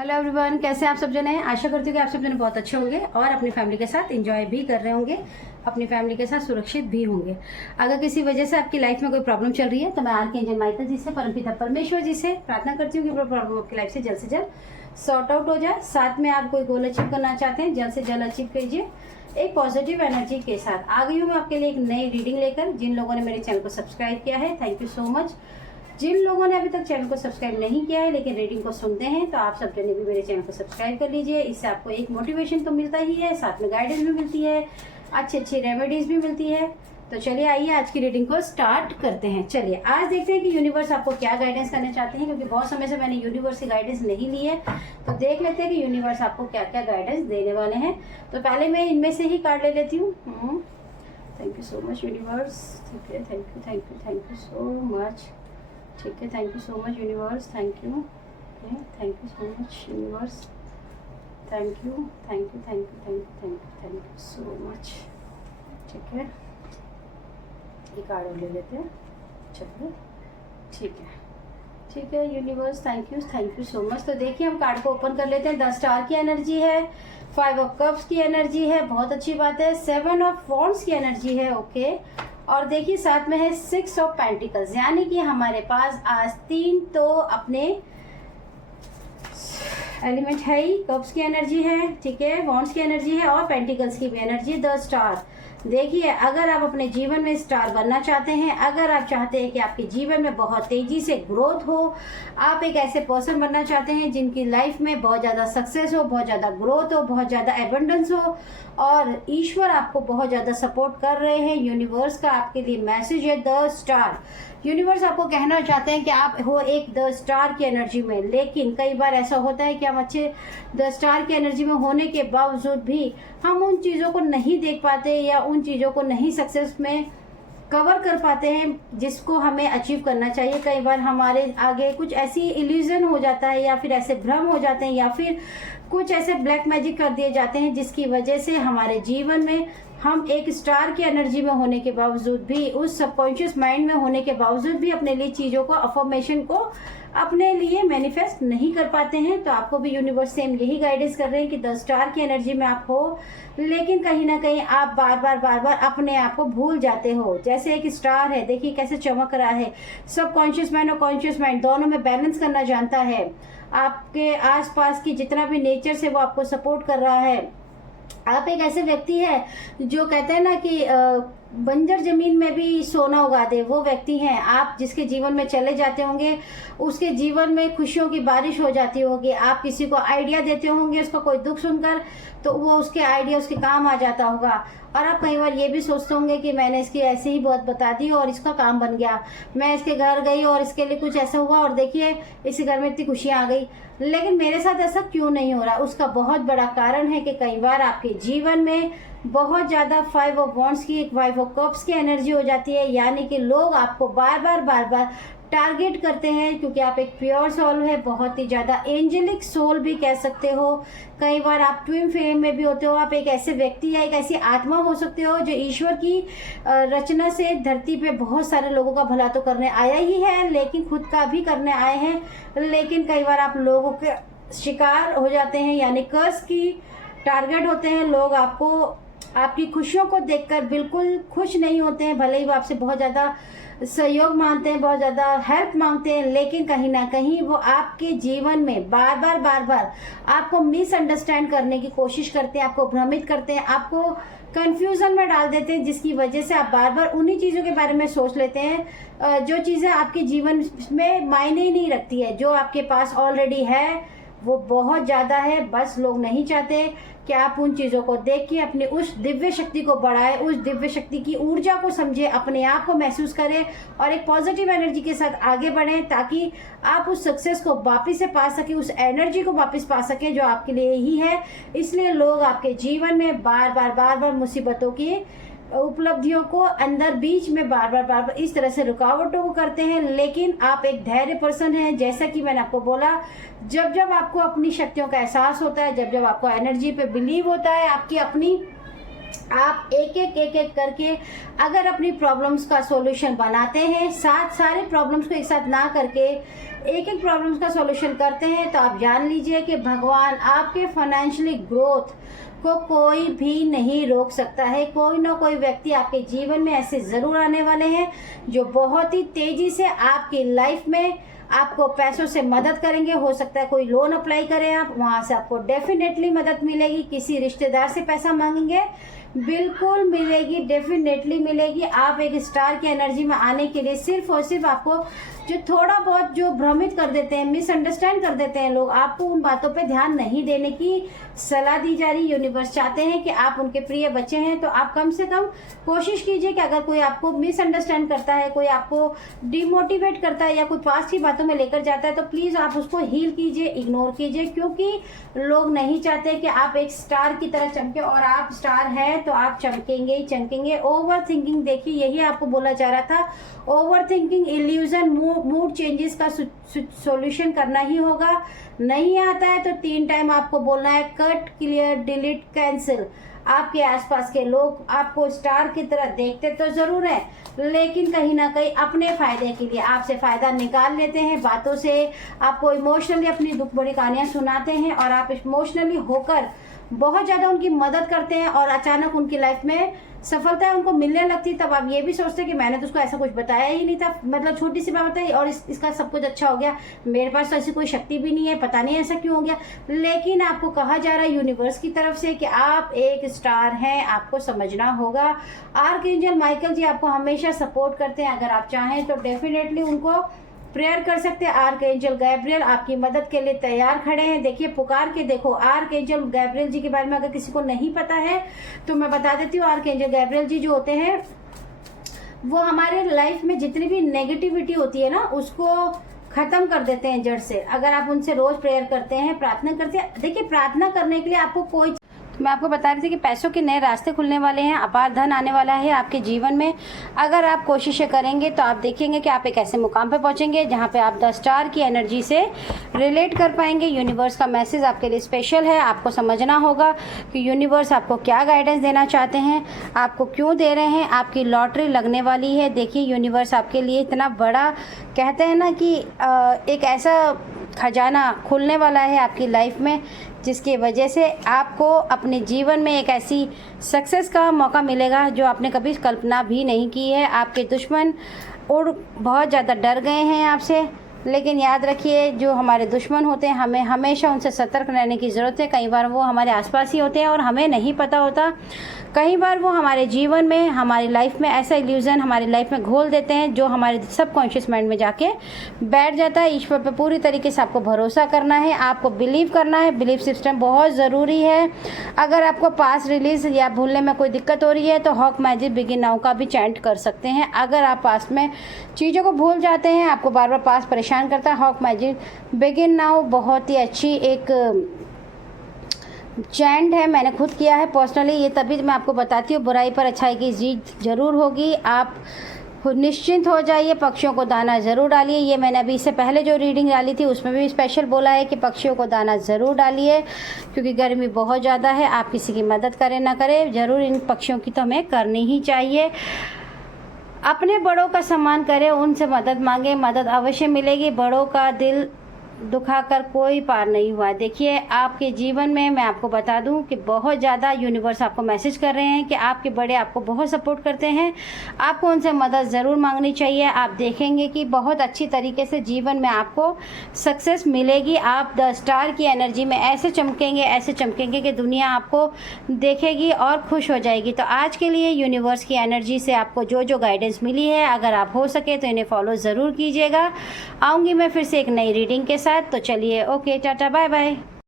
Hello everyone, कैसे आप सब जने। आशा करती हूँ कि आप सब जने बहुत अच्छे होंगे और अपनी फैमिली के साथ एंजॉय भी कर रहे होंगे, अपनी फैमिली के साथ सुरक्षित भी होंगे। अगर किसी वजह से आपकी लाइफ में कोई प्रॉब्लम चल रही है तो मैं आर्कएंजल माइकल जी से, परमपिता परमेश्वर जी से प्रार्थना करती हूँ कि वो प्रॉब्लम आपकी लाइफ से जल्द सॉर्ट आउट हो जाए। साथ में आप कोई गोल अचीव करना चाहते हैं, जल्द से जल्द अचीव कीजिए। एक पॉजिटिव एनर्जी के साथ आ गई हूँ मैं आपके लिए एक नई रीडिंग लेकर। जिन लोगों ने मेरे चैनल को सब्सक्राइब किया है, थैंक यू सो मच। जिन लोगों ने अभी तक चैनल को सब्सक्राइब नहीं किया है लेकिन रीडिंग को सुनते हैं, तो आप सब जने भी मेरे चैनल को सब्सक्राइब कर लीजिए। इससे आपको एक मोटिवेशन तो मिलता ही है, साथ में गाइडेंस भी मिलती है, अच्छी रेमेडीज भी मिलती है। तो चलिए आइए आज की रीडिंग को स्टार्ट करते हैं। चलिए आज देखते हैं कि यूनिवर्स आपको क्या गाइडेंस करना चाहते हैं, क्योंकि बहुत समय से मैंने यूनिवर्स की गाइडेंस नहीं ली है। तो देख लेते हैं कि यूनिवर्स आपको क्या क्या गाइडेंस देने वाले हैं। तो पहले मैं इनमें से ही कार्ड ले लेती हूँ। Thank you so much universe. ठीक है, थैंक यू सो मच। ठीक है, thank you so much universe. Thank you so much universe. Thank you so much. ठीक है, ये कार्ड ले लेते हैं। चलिए ठीक है universe, thank you so much. तो देखिए हम कार्ड को ओपन कर लेते हैं। 10 स्टार की एनर्जी है, 5 ऑफ कप्स की एनर्जी है, बहुत अच्छी बात है। 7 ऑफ वॉन्ड्स की एनर्जी है, ओके। और देखिए साथ में है 6 ऑफ पेंटिकल्स, यानी कि हमारे पास आज 3 तो अपने एलिमेंट है ही। कप्स की एनर्जी है, ठीक है, वॉन्ड्स की एनर्जी है और पेंटिकल्स की भी एनर्जी। 10 स्टार। देखिए अगर आप अपने जीवन में स्टार बनना चाहते हैं, अगर आप चाहते हैं कि आपके जीवन में बहुत तेजी से ग्रोथ हो, आप एक ऐसे पर्सन बनना चाहते हैं जिनकी लाइफ में बहुत ज़्यादा सक्सेस हो, बहुत ज़्यादा ग्रोथ हो, बहुत ज़्यादा एबंडेंस हो और ईश्वर आपको बहुत ज़्यादा सपोर्ट कर रहे हैं, यूनिवर्स का आपके लिए मैसेज है 10 स्टार। यूनिवर्स आपको कहना चाहते हैं कि आप हो एक 10 स्टार की एनर्जी में। लेकिन कई बार ऐसा होता है कि हम अच्छे 10 स्टार की एनर्जी में होने के बावजूद भी हम उन चीज़ों को नहीं देख पाते या उन चीज़ों को नहीं सक्सेस में कवर कर पाते हैं जिसको हमें अचीव करना चाहिए। कई बार हमारे आगे कुछ ऐसी इल्यूजन हो जाता है या फिर ऐसे भ्रम हो जाते हैं या फिर कुछ ऐसे ब्लैक मैजिक कर दिए जाते हैं जिसकी वजह से हमारे जीवन में हम एक स्टार की एनर्जी में होने के बावजूद भी, उस सबकॉन्शियस माइंड में होने के बावजूद भी अपने लिए चीज़ों को, अफर्मेशन को अपने लिए मैनिफेस्ट नहीं कर पाते हैं। तो आपको भी यूनिवर्स सेम यही गाइडेंस कर रहे हैं कि 10 स्टार की एनर्जी में आप हो, लेकिन कहीं ना कहीं आप बार बार अपने आप को भूल जाते हो। जैसे एक स्टार है, देखिए कैसे चमक रहा है। सबकॉन्शियस माइंड और कॉन्शियस माइंड दोनों में बैलेंस करना जानता है। आपके आसपास की जितना भी नेचर से वो आपको सपोर्ट कर रहा है। आप एक ऐसे व्यक्ति है जो कहते हैं ना कि बंजर जमीन में भी सोना उगा दे, वो व्यक्ति हैं आप। जिसके जीवन में चले जाते होंगे उसके जीवन में खुशियों की बारिश हो जाती होगी। आप किसी को आइडिया देते होंगे, उसका कोई दुख सुनकर, तो वो उसके आइडिया उसके काम आ जाता होगा। और आप कई बार ये भी सोचते होंगे कि मैंने इसकी ऐसे ही बहुत बता दी और इसका काम बन गया। मैं इसके घर गई और इसके लिए कुछ ऐसा हुआ और देखिए इसके घर में इतनी खुशियाँ आ गई। लेकिन मेरे साथ ऐसा क्यों नहीं हो रहा? उसका बहुत बड़ा कारण है कि कई बार आपके जीवन में बहुत ज़्यादा 5 ऑफ वॉन्ड्स की, 5 ऑफ कप्स की एनर्जी हो जाती है। यानी कि लोग आपको बार बार टारगेट करते हैं, क्योंकि आप एक प्योर सोल है, बहुत ही ज़्यादा एंजेलिक सोल भी कह सकते हो। कई बार आप ट्विन फ्लेम में भी होते हो। आप एक ऐसे व्यक्ति या एक ऐसी आत्मा हो सकते हो जो ईश्वर की रचना से धरती पे बहुत सारे लोगों का भला तो करने आया ही है, लेकिन खुद का भी करने आए हैं। लेकिन कई बार आप लोगों के शिकार हो जाते हैं, यानी कर्स की टारगेट होते हैं। लोग आपको, आपकी खुशियों को देखकर बिल्कुल खुश नहीं होते हैं, भले ही वो आपसे बहुत ज़्यादा सहयोग मांगते हैं, बहुत ज़्यादा हेल्प मांगते हैं, लेकिन कहीं ना कहीं वो आपके जीवन में बार बार आपको मिसअंडरस्टैंड करने की कोशिश करते हैं, आपको भ्रमित करते हैं, आपको कंफ्यूजन में डाल देते हैं, जिसकी वजह से आप बार बार उन्हीं चीज़ों के बारे में सोच लेते हैं जो चीज़ें आपके जीवन में मायने ही नहीं रखती है। जो आपके पास ऑलरेडी है वो बहुत ज़्यादा है, बस लोग नहीं चाहते कि आप उन चीज़ों को देख के अपनी उस दिव्य शक्ति को बढ़ाएं, उस दिव्य शक्ति की ऊर्जा को समझें, अपने आप को महसूस करें और एक पॉजिटिव एनर्जी के साथ आगे बढ़ें, ताकि आप उस सक्सेस को वापस से पा सकें, उस एनर्जी को वापस पा सकें जो आपके लिए ही है। इसलिए लोग आपके जीवन में बार बार मुसीबतों की उपलब्धियों को अंदर बीच में बार बार इस तरह से रुकावटों को करते हैं। लेकिन आप एक धैर्य पर्सन हैं। जैसा कि मैंने आपको बोला, जब आपको अपनी शक्तियों का एहसास होता है, जब आपको एनर्जी पे बिलीव होता है, आपकी अपनी आप एक एक करके अगर अपनी प्रॉब्लम्स का सॉल्यूशन बनाते हैं, सारे प्रॉब्लम्स को एक साथ ना करके एक एक प्रॉब्लम्स का सॉल्यूशन करते हैं, तो आप जान लीजिए कि भगवान आपके फाइनेंशियली ग्रोथ को कोई भी नहीं रोक सकता है। कोई ना कोई व्यक्ति आपके जीवन में ऐसे ज़रूर आने वाले हैं जो बहुत ही तेज़ी से आपकी लाइफ में आपको पैसों से मदद करेंगे। हो सकता है कोई लोन अप्लाई करें आप, वहाँ से आपको डेफिनेटली मदद मिलेगी। किसी रिश्तेदार से पैसा मांगेंगे, बिल्कुल मिलेगी, डेफिनेटली मिलेगी। आप एक स्टार की एनर्जी में आने के लिए सिर्फ और सिर्फ आपको जो थोड़ा बहुत जो भ्रमित कर देते हैं, मिसअंडरस्टैंड कर देते हैं लोग, आपको उन बातों पे ध्यान नहीं देने की सलाह दी जा रही। यूनिवर्स चाहते हैं कि आप उनके प्रिय बच्चे हैं, तो आप कम से कम कोशिश कीजिए कि अगर कोई आपको मिसअंडरस्टैंड करता है, कोई आपको डिमोटिवेट करता है या कोई पास की बातों में लेकर जाता है, तो प्लीज़ आप उसको हील कीजिए, इग्नोर कीजिए, क्योंकि लोग नहीं चाहते कि आप एक स्टार की तरह चमके, और आप स्टार हैं तो आप चमकेंगे ही चमकेंगे। ओवर थिंकिंग, देखिए यही आपको बोला जा रहा था, over thinking, illusion, mood changes का सॉल्यूशन करना ही होगा। नहीं आता है तो 3 टाइम आपको बोलना है, कट, क्लियर, डिलीट, कैंसिल। आपके आसपास के लोग आपको स्टार की तरह देखते तो जरूर है, लेकिन कहीं ना कहीं अपने फायदे के लिए आपसे फायदा निकाल लेते हैं बातों से, आपको इमोशनली अपनी दुख भरी कहानियां सुनाते हैं और आप इमोशनली होकर बहुत ज़्यादा उनकी मदद करते हैं, और अचानक उनकी लाइफ में सफलता उनको मिलने लगती, तब आप ये भी सोचते हैं कि मैंने तो उसको ऐसा कुछ बताया ही नहीं था, मतलब छोटी सी बात बताई और इसका सब कुछ अच्छा हो गया, मेरे पास तो ऐसी कोई शक्ति भी नहीं है, पता नहीं ऐसा क्यों हो गया। लेकिन आपको कहा जा रहा है यूनिवर्स की तरफ से कि आप एक स्टार हैं, आपको समझना होगा। आर्कएंजल माइकल जी आपको हमेशा सपोर्ट करते हैं, अगर आप चाहें तो डेफिनेटली उनको प्रेयर कर सकते हैं। आर्कएंजल गैब्रियल आपकी मदद के लिए तैयार खड़े हैं। देखिए, पुकार के देखो। आर्कएंजल गैब्रियल जी के बारे में अगर किसी को नहीं पता है तो मैं बता देती हूँ। आर्कएंजल गैब्रियल जी जो होते हैं वो हमारे लाइफ में जितनी भी नेगेटिविटी होती है ना, उसको खत्म कर देते हैं जड़ से। अगर आप उनसे रोज प्रेयर करते हैं, प्रार्थना करते हैं, देखिए प्रार्थना करने के लिए आपको कोई, मैं आपको बता रही थी कि पैसों के नए रास्ते खुलने वाले हैं, अपार धन आने वाला है आपके जीवन में। अगर आप कोशिशें करेंगे तो आप देखेंगे कि आप एक ऐसे मुकाम पे पहुंचेंगे जहां पे आप 10 स्टार की एनर्जी से रिलेट कर पाएंगे। यूनिवर्स का मैसेज आपके लिए स्पेशल है। आपको समझना होगा कि यूनिवर्स आपको क्या गाइडेंस देना चाहते हैं, आपको क्यों दे रहे हैं। आपकी लॉटरी लगने वाली है। देखिए, यूनिवर्स आपके लिए इतना बड़ा, कहते हैं ना कि एक ऐसा खजाना खुलने वाला है आपकी लाइफ में, जिसकी वजह से आपको अपने जीवन में एक ऐसी सक्सेस का मौका मिलेगा जो आपने कभी कल्पना भी नहीं की है। आपके दुश्मन और बहुत ज़्यादा डर गए हैं आपसे, लेकिन याद रखिए, जो हमारे दुश्मन होते हैं हमें हमेशा उनसे सतर्क रहने की ज़रूरत है। कई बार वो हमारे आसपास ही होते हैं और हमें नहीं पता होता। कई बार वो हमारे जीवन में, हमारी लाइफ में ऐसा इल्यूज़न हमारी लाइफ में घोल देते हैं जो हमारे सबकॉन्शियस माइंड में जाके बैठ जाता है। ईश्वर पे पूरी तरीके से आपको भरोसा करना है, आपको बिलीव करना है। बिलीफ सिस्टम बहुत ज़रूरी है। अगर आपको पास रिलीज या भूलने में कोई दिक्कत हो रही है तो हॉक मैजिक बिगिन नाउ का भी चैंट कर सकते हैं। अगर आप पास में चीज़ों को भूल जाते हैं, आपको बार बार पास परेशान करता है, हॉक मैजिक बिगिन नाउ बहुत ही अच्छी एक चैंट है। मैंने खुद किया है पर्सनली, ये तभी मैं आपको बताती हूँ। बुराई पर अच्छाई की जीत जरूर होगी। आप निश्चिंत हो जाइए, पक्षियों को दाना ज़रूर डालिए। ये मैंने अभी इससे पहले जो रीडिंग डाली थी उसमें भी स्पेशल बोला है कि पक्षियों को दाना ज़रूर डालिए, क्योंकि गर्मी बहुत ज़्यादा है। आप किसी की मदद करें ना करें, ज़रूर इन पक्षियों की तो हमें करनी ही चाहिए। अपने बड़ों का सम्मान करें, उनसे मदद मांगे, मदद अवश्य मिलेगी। बड़ों का दिल दुखाकर कोई पार नहीं हुआ। देखिए, आपके जीवन में मैं आपको बता दूं कि बहुत ज़्यादा यूनिवर्स आपको मैसेज कर रहे हैं कि आपके बड़े आपको बहुत सपोर्ट करते हैं। आपको उनसे मदद ज़रूर मांगनी चाहिए। आप देखेंगे कि बहुत अच्छी तरीके से जीवन में आपको सक्सेस मिलेगी। आप 10 स्टार की एनर्जी में ऐसे चमकेंगे कि दुनिया आपको देखेगी और खुश हो जाएगी। तो आज के लिए यूनिवर्स की एनर्जी से आपको जो जो गाइडेंस मिली है, अगर आप हो सके तो इन्हें फॉलो ज़रूर कीजिएगा। आऊँगी मैं फिर से एक नई रीडिंग के साथ। तो चलिए, ओके, टाटा, बाय बाय।